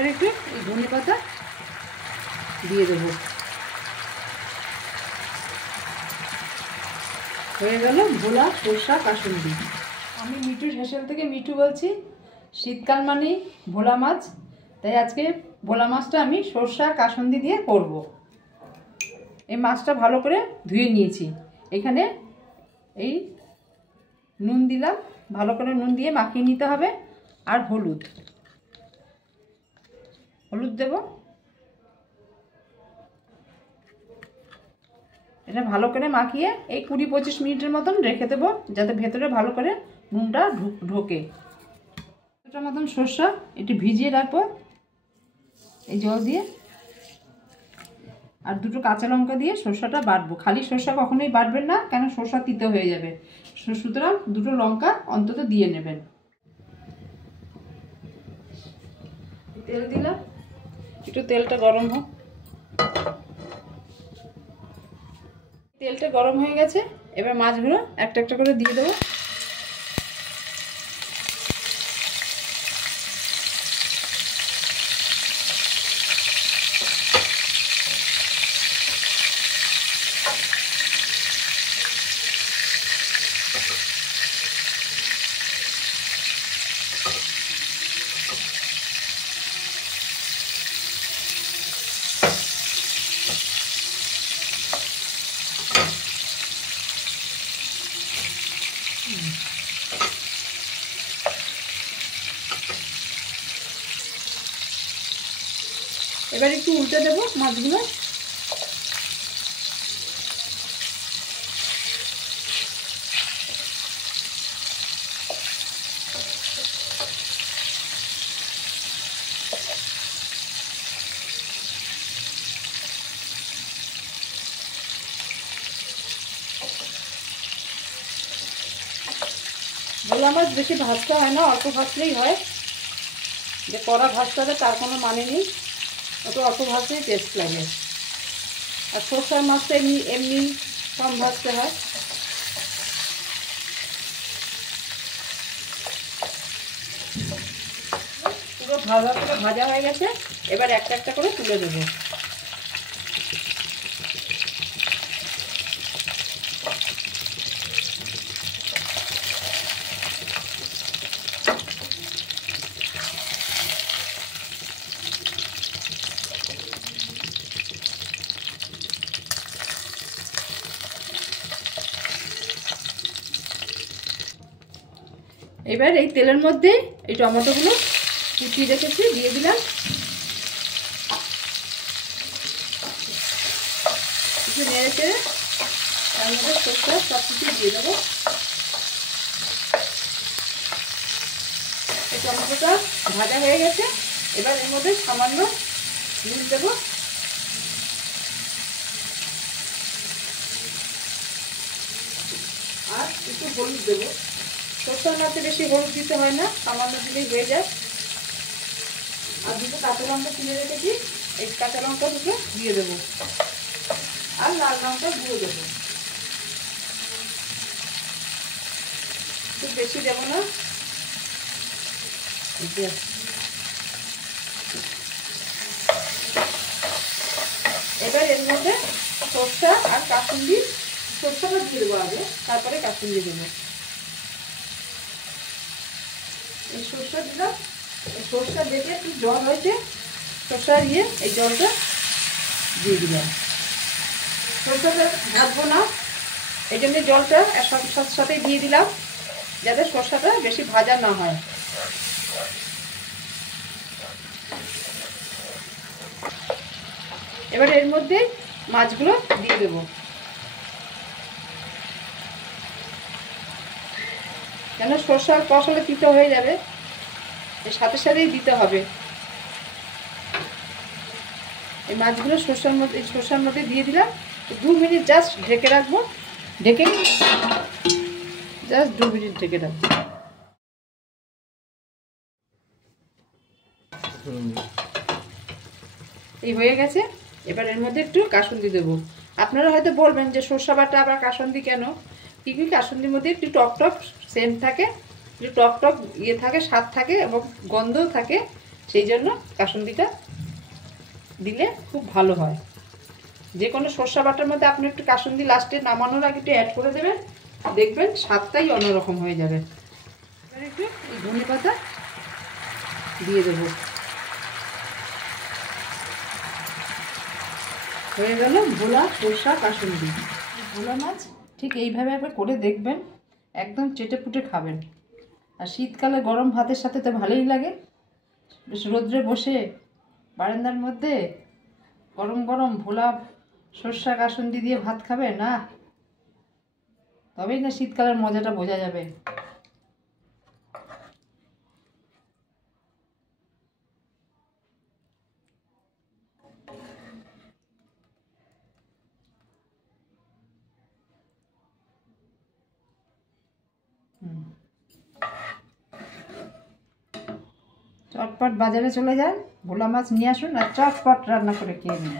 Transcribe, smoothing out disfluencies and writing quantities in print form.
এবার একটু এই ধনে পাতা দিয়ে দেবো। হয়ে গেল ভোলা সরষা কাসুন্দি। আমি মিঠু হেসেল থেকে মিঠু বলছি। শীতকাল মানেই ভোলা মাছ, তাই আজকে ভোলা মাছটা আমি সরষা কাসুন্দি দিয়ে করব। এই মাছটা ভালো করে ধুয়ে নিয়েছি। এখানে এই নুন দিলাম, ভালো করে নুন দিয়ে মাখিয়ে নিতে হবে। আর হলুদ দেব। এটা ভালো করে মাখিয়ে এই 20-25 মিনিটের মতন রেখে দেবো, যাতে ভেতরে ভালো করে নুনটা ঢোকে। এটার মতন সরষা একটু ভিজিয়ে রাখবো এই জল দিয়ে। আর 2টো কাঁচা লঙ্কা দিয়ে সরষাটা বাটবো। খালি সরষা কখনোই বাটবেন না, কেন সরষা তিতো হয়ে যাবে। সুতরাং 2টো লঙ্কা অন্তত দিয়ে নেবেন। তেল দিলাম, একটু তেলটা গরম হোক। তেলটা গরম হয়ে গেছে, এবার মাছগুলো একটা একটা করে দিয়ে দেবো। এবার একটু উল্টে দেবো মাছগুলো। ভোলা মাছ বেশি ভাজতে হয় না, অল্প ভাজলেই হয়। যে কড়া ভাজতে হবে তার কোনো মানে নেই, অত অল্প ভাজলেই টেস্ট লাগে। আর সরষার মাছটা এমনি কম ভাজতে হয়। পুরো ভাজা হয়ে গেছে, এবার একটা একটা করে তুলে দেবো। এবার এই তেলের মধ্যে এই টমেটোগুলো কুচিয়ে রেখেছি দিয়ে দিলাম। একটু নেড়ে চেড়ে তার মধ্যে সরষা সব কিছু দিয়ে দেবো। এই টমেটোটা ভাজা হয়ে গেছে, এবার এর মধ্যে সামান্য নুন দেবো। আর একটু হলুদ দেবো। সরষার মাছে বেশি হলুদ দিতে হয় না, সামান্য দিলেই হয়ে যায়। আর 2টো কাঁচা লঙ্কা তুলে রেখেছি, এই কাঁচা লঙ্কা দুটো দিয়ে দেবো। আর লাল লঙ্কা গুঁড়ো দেবো, খুব বেশি দেবো না। এবার এর মধ্যে সরষা আর কাসুন্দি, সরষাটা দিয়ে দেবো আগে, তারপরে কাসুন্দি দেবো। এই সরষা দিলাম, এই সরষা দেখে একটু জল হয়েছে, সরষা দিয়ে এই জলটা দিয়ে দিলাম। সরষাটা ভাজবো না, এই জন্য জলটা সাথে সাথে দিয়ে দিলাম, যাতে সরষাটা বেশি ভাজা না হয়। এবার এর মধ্যে মাছগুলো দিয়ে দেবো, কেন সরষার কষালে তিতো হয়ে যাবে, এর সাথে সাথেই দিতে হবে। এই মাছগুলো সরষার মধ্যে দিয়ে দিলাম। 2 মিনিট জাস্ট ঢেকে রাখবো, ঢেকে জাস্ট 2 মিনিট ঢেকে রাখবো। এই হয়ে গেছে, এবার এর মধ্যে একটু কাসুন্দি দেবো। আপনারা হয়তো বলবেন যে সরষা বাটা আবার কাসুন্দি কেন? কি কাসুন্দির মধ্যে একটু টক সেন্ট থাকে, একটু টক ইয়ে থাকে, স্বাদ থাকে এবং গন্ধও থাকে, সেই জন্য কাসুন্দিটা দিলে খুব ভালো হয়। যে কোনো সর্ষা বাটার মধ্যে আপনি একটু কাসুন্দি লাস্টে নামানোর আগে একটু অ্যাড করে দেবেন, দেখবেন স্বাদটাই অন্যরকম হয়ে যাবে। এবার একটু এই ধনে পাতা দিয়ে দেবো। হয়ে গেল ভোলা সর্ষা কাসুন্দি। ভোলা মাছ ঠিক এইভাবে একবার করে দেখবেন, একদম চেটে পুটে খাবেন। আর শীতকালে গরম ভাতের সাথে তো ভালোই লাগে। বেশ রোদ্রে বসে বারান্দার মধ্যে গরম গরম ভোলা সর্ষা কাসুন্দি দিয়ে ভাত খাবে না, তবেই না শীতকালের মজাটা বোঝা যাবে। চটপট বাজারে চলে যান, ভোলা মাছ নিয়ে আসুন আর চটপট রান্না করে খেয়ে নিন।